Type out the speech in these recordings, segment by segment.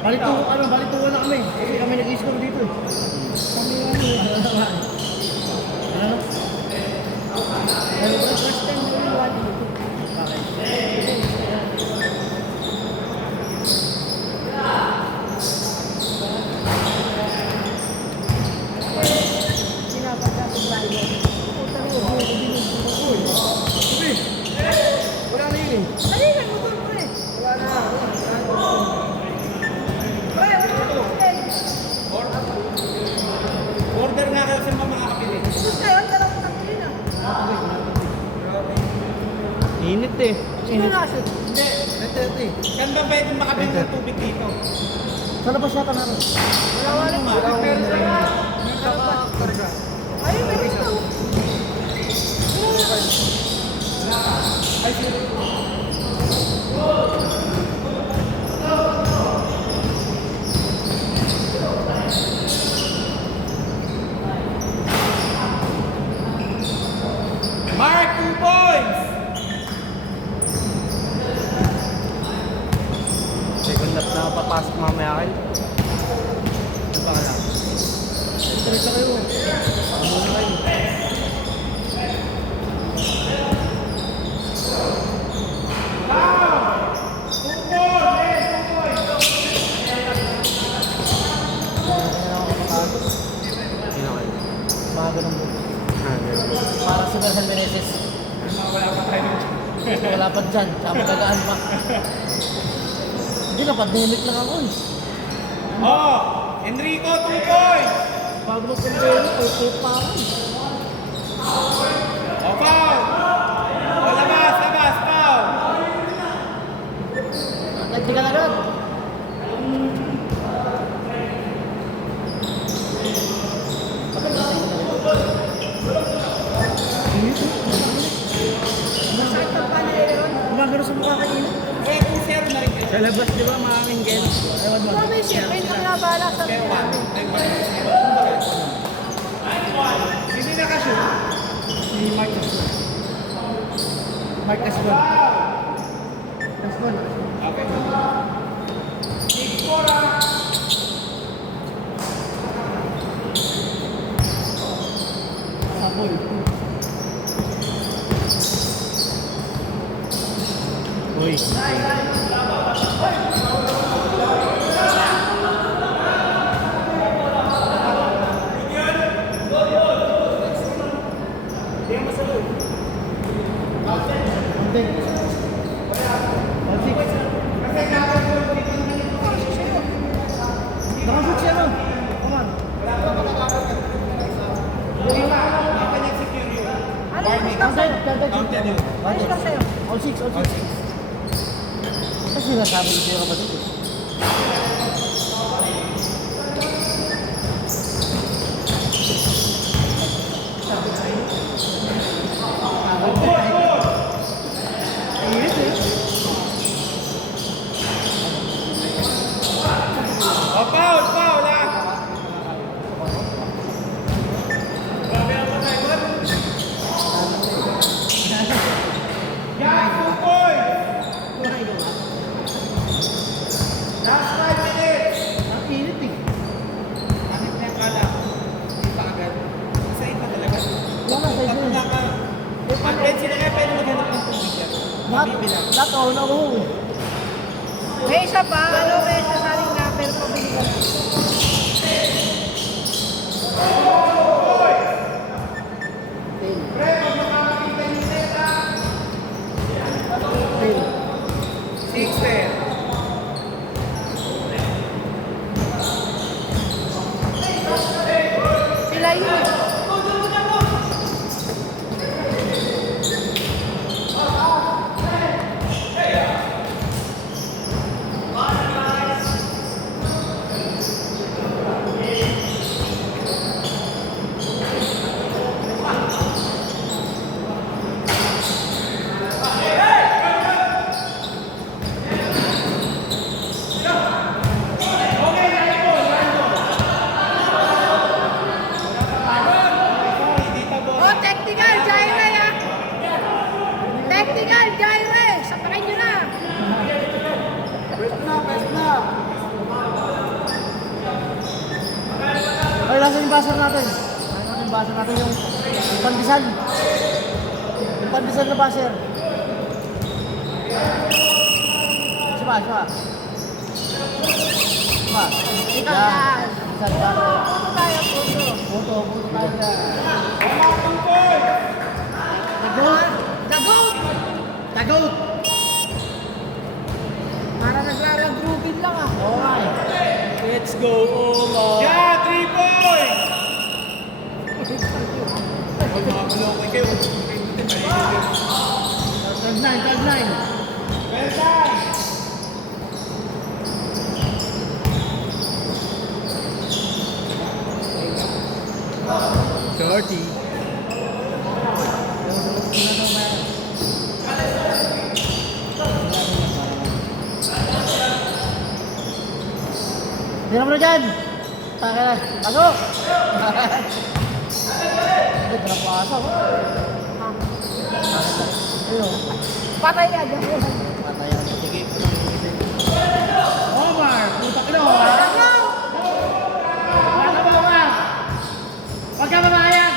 Balituan na kami. Kasi kami nag-i-score dito eh. Kami ano? Ano ba? First time mo yung wali dito. Sinapadapit ba yun? Putang mo. Wala na yun eh. Ay, nagmutol mo eh. Wala na. Order nga kayo sa mga makakapili. Gusto yun, dalawang pagkakili na. Init eh. Sino nasin? Hindi. Ito eh. Saan ba pwede makabili ng tubig dito? Saan na ba siya namin? Wala na. Ayun, may gusto. Mark, 2 points! Second lap na papasok mamaya kayo. Ano ba ka lang? Tuloy sa kayo. Ano na kayo? Para sa Berhan Meneses. Wala pa tayo. Wala pa dyan. Tsaka magagaan pa. Hindi na, pandemic lang ako eh. Oh! Enrico, 2 points! Bago mag-pandemic, okay pa ako eh. O, foul! O, labas, foul! Nagtigal agad. Masakit ang panayron. Gumagano sa mukha kayo. Eh, 2-0 na rin kayo. Sa labas, di ba, mga Mingel? Ewan mo. Wala may shipment ang nabala sa Step mga. 1. Hindi nakashoot. Si Marcus. Marcus Bon. Marcus Bon. Okay. 6-4 ah! Sapol. Uy. Hindi. Nakashoot siya nun. Come on. Kanyang security. Ano yung Warning. gusto sa'yo? Counted yun. Ano yung gusto sa'yo? All six, all six. Kasi sinasabi ko sa'yo kapatid eh. Ayun eh. O, foul ah! Yeah, 2 points! Last 5 minutes! Ang init eh. Hanip na yung kala. Hindi pa agad. Masait na talaga. Wala, sa Tapos ito. na ka. Pag sila kaya pwede maghanap ng tubig yan. Mabibilang. Lahat ako na ako. May isa pa, ano may isa sa aling na, pero pabili ko. Pre, pag makakakita yung seta. 6-10. Sila yun. yung buzzer natin. Ano yung buzzer natin yung pandesal. Yung pandesal na buzzer. Sipa. Sipa. Yan. Isang buzzer. Puto tayo, puto. Puto tayo dyan. Tagot! Para naglalagrubil lang ah. Okay. Let's go, Oma. Yeah, 3 points! Huwag mga malokay kayo. Tag 9. Well done! Shorty. Hindi mo na dyan! Taka na. Pasok! Hindi, pinapasok. Ayun. Patay ka dyan. Patayan. Sige. Omar! Puta ka na, Omar! Ano ba, Omar? Huwag ka mamayag!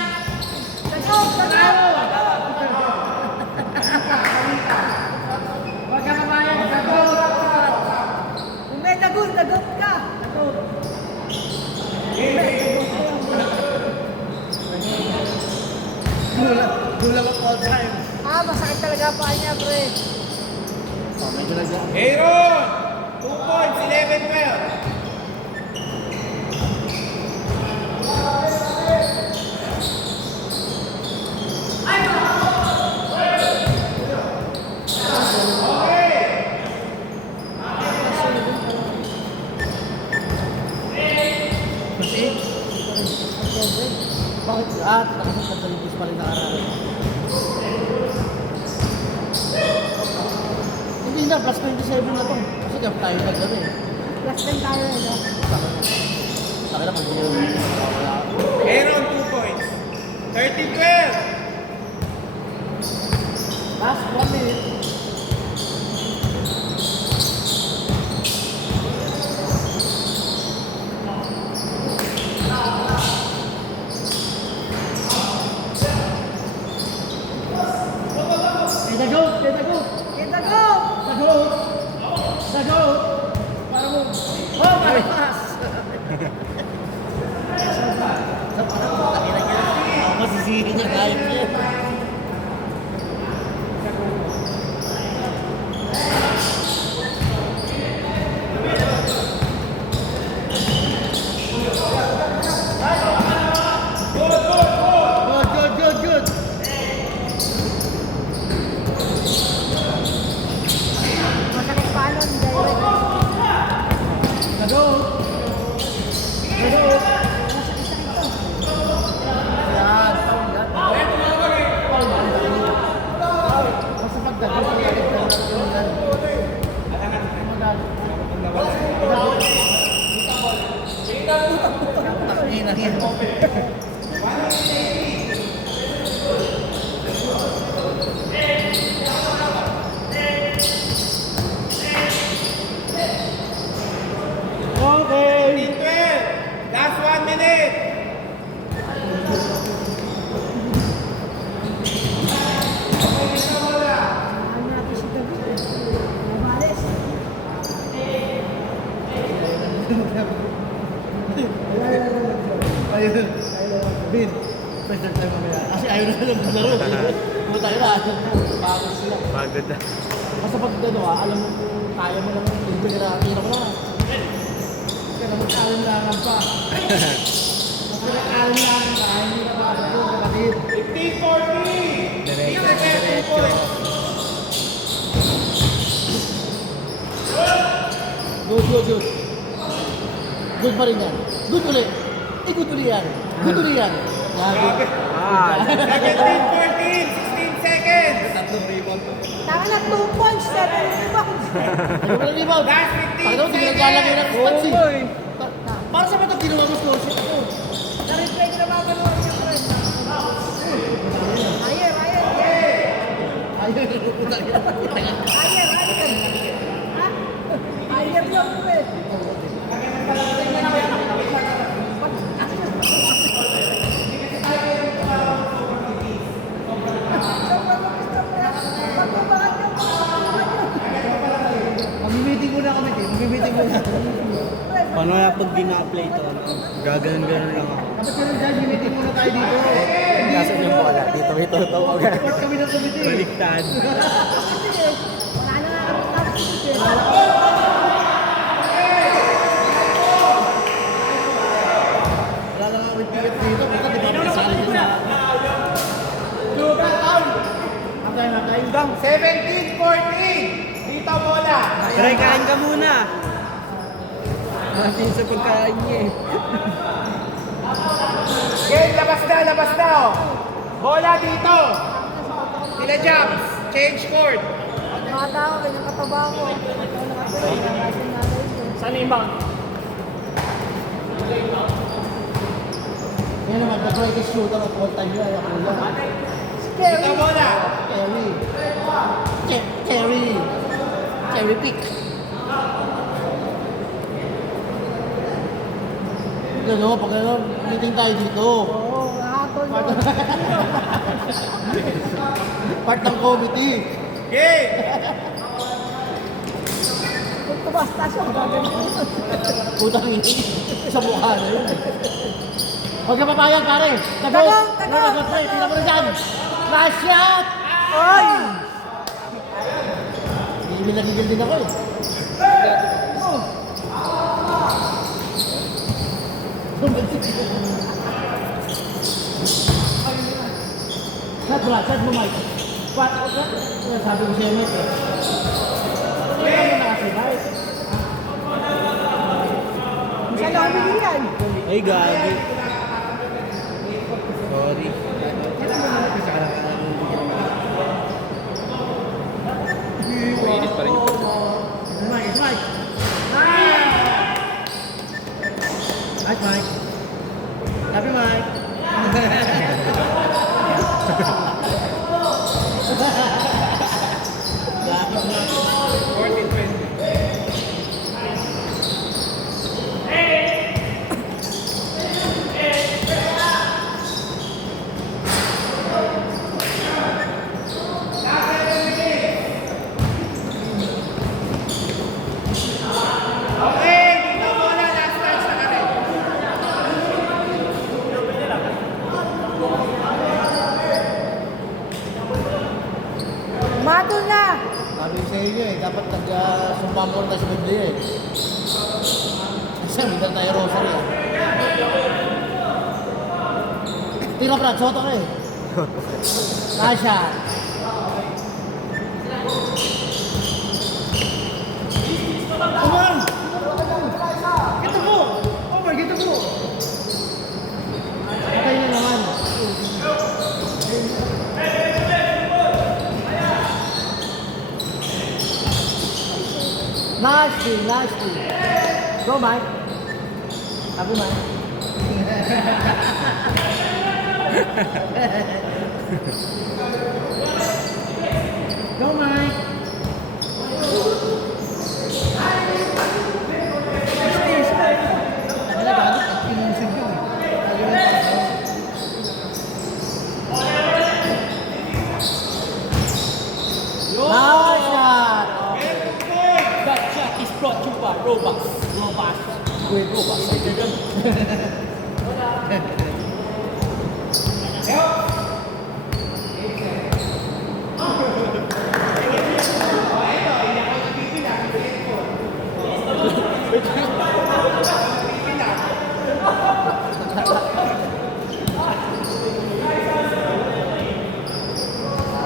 Tagot! Huwag ka mamayag! Tagot! Kung may tagot ka. Gulang ako all time. Masakit talaga pa niya, pre. Oh, medyo nag- Aaron! 2 points, 11-12. Kasi, bakit? Nakasap sa Libis pa rin nakaraan. Hindi na, plus 27 na to. Kasi kaya tayo nagano eh. Last time tayo eh, no? Saka na pag hindi yun. Aaron, 2 points. 13-12. Last 1 minute. Tagot! Kita go! Tagot! Para mo. Oh, malakas! Ako masisiri niya kahit yan. Good. Masakit pa nun, direct. Tagot! Yan. Basta pagdagot ang galit yung yan. Tangina yan. Okay. 13-12. Last 1 minute. Ano natin si David eh. Nabales. Ayun. Bin. First time mamaya. Kasi ayaw na lang maglaro. Puta ka na. Bakit sila. Pagod na. Basta pag ano alam mo kung kaya mo lang libre ka na, tira mo na. Kaya na mag-alam lang pa. Kung nag-alam lang ka, hindi na ba ako yung kapatid. 15-14. Diretso. Good. Good pa rin yan. Good ulit. Good ulit yan. Yan. Grabe. Ah, 17-14. 16 seconds. Tama na 2 points, 7 rebounds. Ano ba na rebound? Last 15 Pakita mo, ginagalang yun ang stats eh. boy. Para sa mga ginawa mo score sheet ako. Na-replay ko na mga galuhan niya, pre. Ayer. Ayun, puta yan. Ayer. Ha? Ayer lang, pre. Paano kaya pag di na-play to? Gaganon-ganon lang ako. Dapat yun dyan, gimitin muna tayo dito. Nasaan yung bola? Dito. Report kami ng committee. Baliktad. Wala na nga kami substitute. Wala lang kami ticket dito. Baka di ba masali yun ha? Hanggang 17-14. Dito bola. Try, kain ka muna. Masin sa pagkain niya eh. Okay, labas na oh. Bola dito. Sila jumps. Change court. Mga tao, ganyan kataba ko. Saan yung bang? Yan naman, the greatest shooter of all time yun. Dito bola. Cherry pick. Gano, pag ano, meeting tayo dito. Oo, nakakol mo. Part ng committee. Okay. Kung tumasta siya, gagawin. Putang ini. Sa mukha na yun. Huwag ka papayag, pare. Tagaw! Nag-play. Tira mo na dyan. Last shot! Ay! Nagigil din ako eh. Sad mo, Mike. Sabi ko sa'yo, Mike. Kaya mo na kasi, Mike. Siya lang bigyan. Ay, gagi. Sorry. Mainit pa rin. Mike. Mike, Mike. Sabi, Mike. Lapit na. 14-20. Okay, dito bola. Last touch na kami. Mato na! Sabi ko sa inyo eh, dapat nag-sumpa mo tayo sa Biblia eh. Kasi may tayo rosary ah. Tira Brad, soto ka eh. Kasha. Come on! Get the ball! Over, get the ball! Patay na naman. Nasty. Go, Mike. Sabi, Mike. Go, Mike. Nice shot. That shot is brought to you by Robux. With Robux.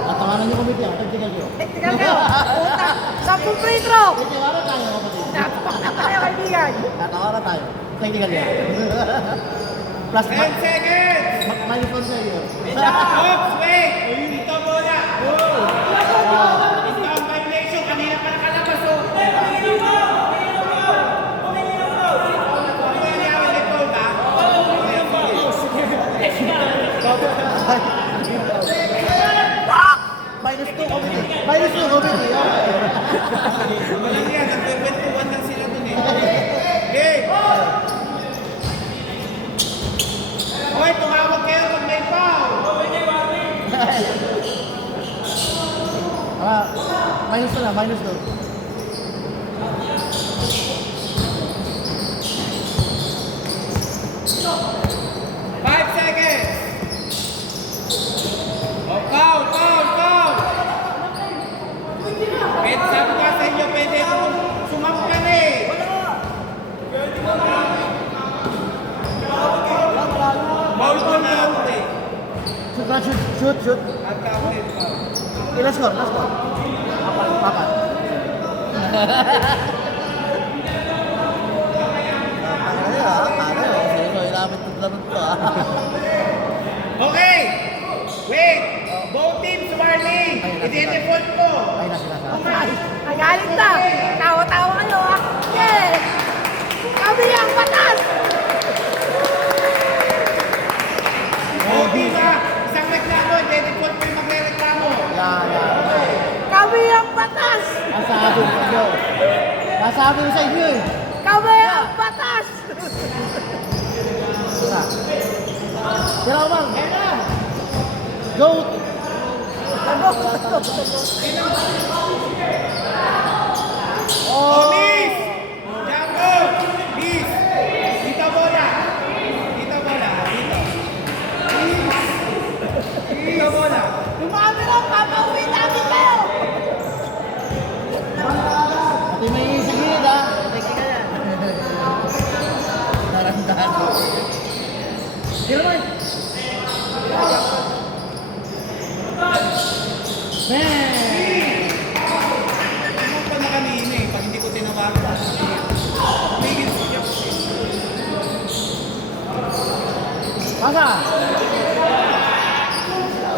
Tatawanan niyo kami diyan, tagtigal niyo. Tingnan nyo! Puta! 10 free throw! Tatawanan tayo kapatid. Napakita tayo kaibigan! Tatawanan tayo. Tagtigal niya. Plus 10 seconds. minus 1 sa iyo. Oops, wait. Dito bola. Ito ang violation. Kanina pa nakalabas oh. Minus 2 committee. Minus 2 committee. Walang yan. Nagkwentuhan lang sila dun eh. Okay. Okay, tumawag kayo pag may foul. Minus 2 na, minus 2. na, shoot. Ilan score? Apat. Okay! Wait! Both teams warning! I-default ko! Ay, nasa. Nagalit na. Tawa-tawa kayo ah. Yes! Kami ang batas! Both teams isang reklamo, i-default ko yung magre-reklamo. Kami ang batas! Nasabi ko sa inyo eh. Kami ang batas! Tira ko bang? Go! Oh, miss! Django! Miss! Dito bola! Dito. Dito bola! Lumami lang, papauwi namin kayo! Pati may sa gilid ha. Daran-daran. Tira mo eh. Ano pa na kanina eh, pag hindi ko tinawagan. Tigil siya. Pasa!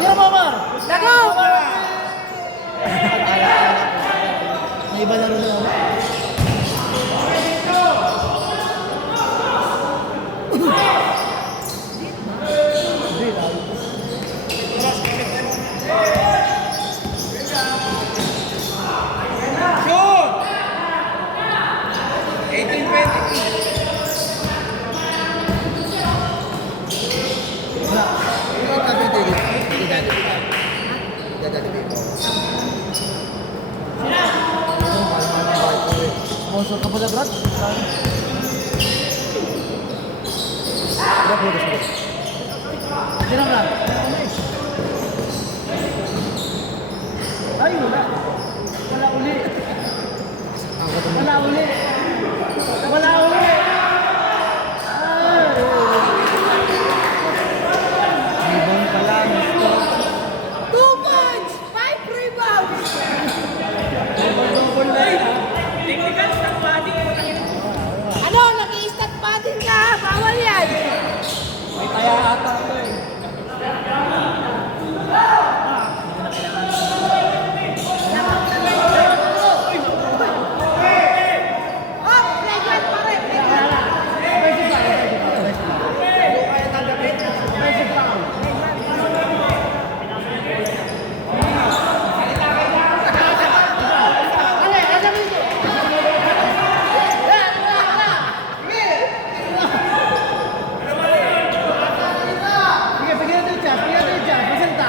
Tira mo, Mar! Lago! May iba laro na. Shoot! 18-20. Sponsor ka pala, Brad? Tira, Brad. Ay, wala. Wala uli. Ibang pala. 2 points! 5 rebounds! Ano? Nag-i-stat padding ka ha? Bawal yan! May taya ata ito eh. Oh! Flagrant pa rin! Flagrant! Sige, bigyan natin yung chance. Presenta.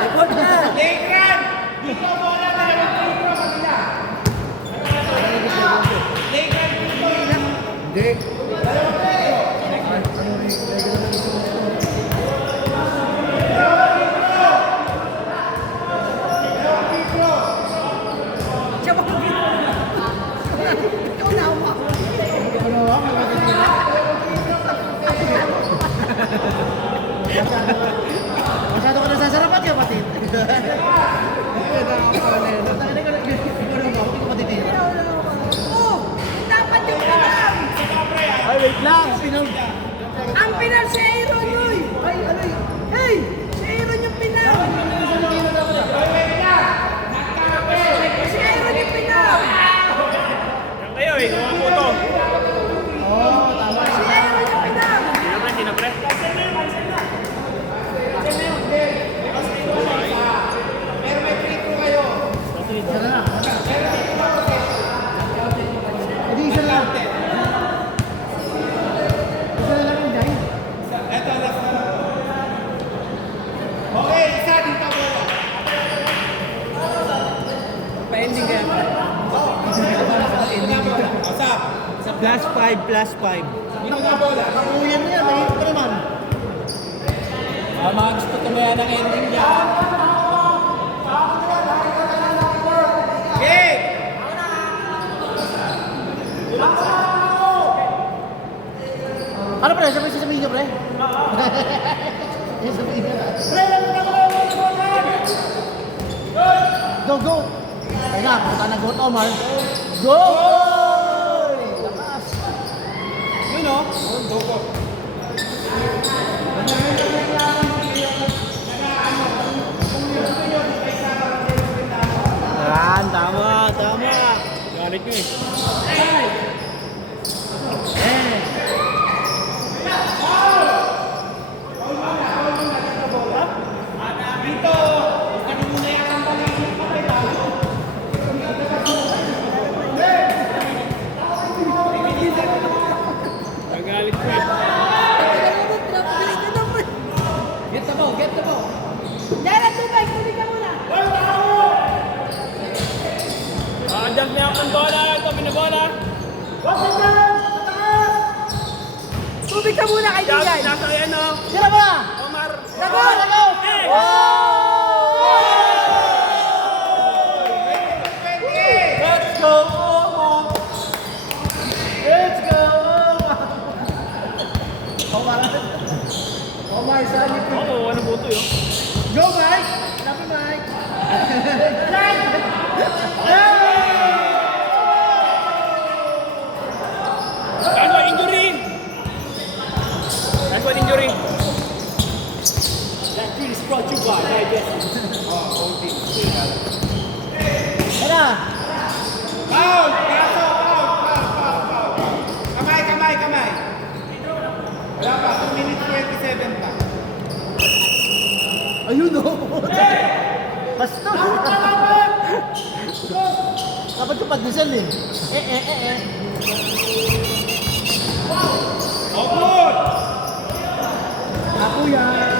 Legran! Dito bola na lang ang free throw kanila. Legran dito. Hindi. Siya ba? Ikaw na ako. Masyado ka nasasarapan ka, kapatid. Oh! Dapat yung pinang! Ay, wait lang. Ang pinang si Aaron, uy! Ay, ano yun? Hey! Si Aaron yung pinang! Si Aaron yung pinang! Kayo eh, mga puto. Si Aaron yung pinang! Pero may free throw kayo. Hindi, isa lang. Isa na lang yung dahil. Eto, last na. Okay, isa dito bola. Pa-ending kaya pa. Asap. Sa +5. Dito na bola. Uyan na yan, mahirap ka naman. Mga gusto tumayan ng ending niya. Okay. Ano pre? Sabihin niyo pre? Sabihin niyo. Pre, lang na ako. Go, go! Ay na, punta na go, Omar. Go! Lakas! Yun o. Go po. Yan, tama, tama. Galit nyo eh. Dito. Ano muna yan ang balisip pa rin. Nagalit ko eh. Get the ball, get the ball. Dahil ang tubig ka muna. Dyan na ang bola. Ito, pinabola. Tubig ka muna, Yan, kaibigan. nasa yan o. Tira ba? Omar. Lago! Eh! Let's go, Omar! Let's go, Omar! Omar, saan yung Oo, ano buto yun? Go, Mike! Sabi, Mike! That's one injury. That's one injury. That kill is brought to you by Digestion. Tara! Foul! Kaso, foul. Kamay, kamay, kamay. Wala pa, 2 minutes 27 pa. Ayun, o! Basta! Dapat yung pagdasal eh. Oh, good! Ako yan!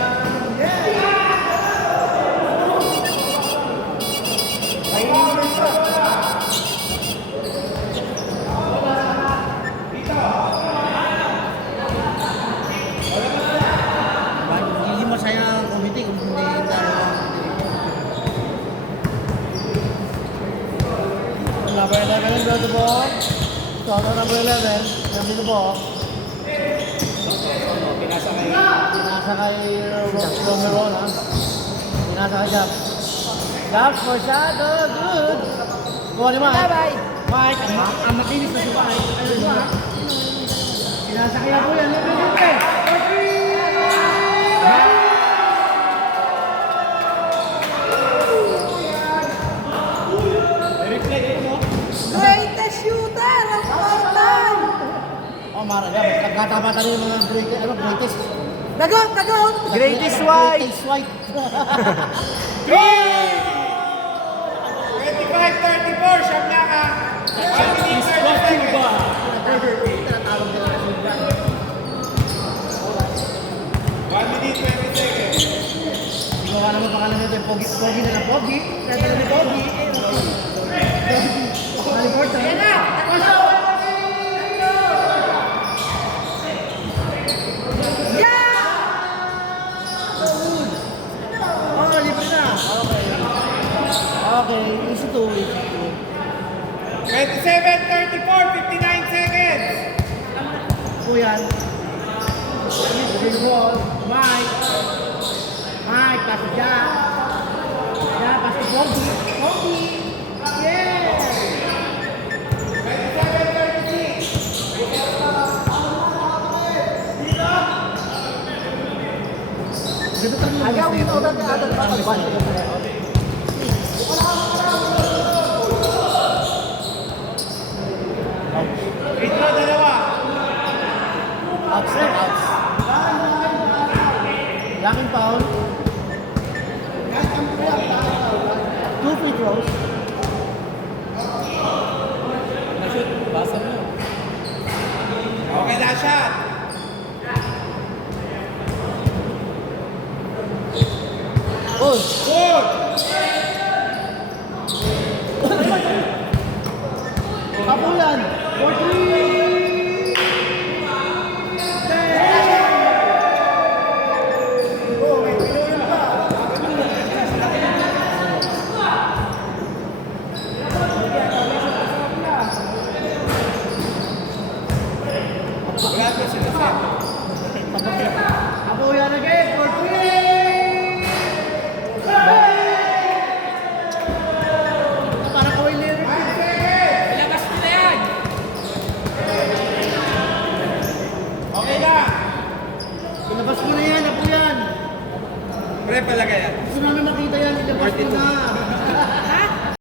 Hindi masaya ang committee kung hindi tayo. Number 11, go to ball. Total number 11, number the ball. Pinasa kay Romero, ha? Pinasa kay Jobs. Jobs for shot, oh, good. Kuha ni Mike. Bye-bye. Mike, ang makinis na si Mike. Ayun ba? Pinasa kaya po yan, libre. Greatest shooter of all time. Oh, Maraga, nagkatama tayo yung mga greatest. Dagot, dagot. Greatest white. Greatest white. 25-34, siyam na ka. 1 minute 30 seconds. 1 minute 20 seconds. Hindi ko alam ang pangalan nito. Pogi na lang. Pogi. Kaya ni Pogi. Report na. Yan na! Oh, libre na. Okay, easy to. 27-34, 59 seconds. Po yan. Big ball. Mike. Mike, pass it dyan. Yan, pass it Pogi. Pogi. Yeah! 27-36. Agaw ito dati atal pa pagban. Intro dalawa. Outs na outs. Laking foul. 2 free throws. Na-shoot, basa mo. Okay na shot. Oh, Good. kapulan. 4-3. Oh, may pinulun pa. Wala pa sila set. Kapulan again. 4-3. Ilabas mo na yan, Apo yan. Pre, palagay yan. Gusto namin makita yan, ilabas mo na.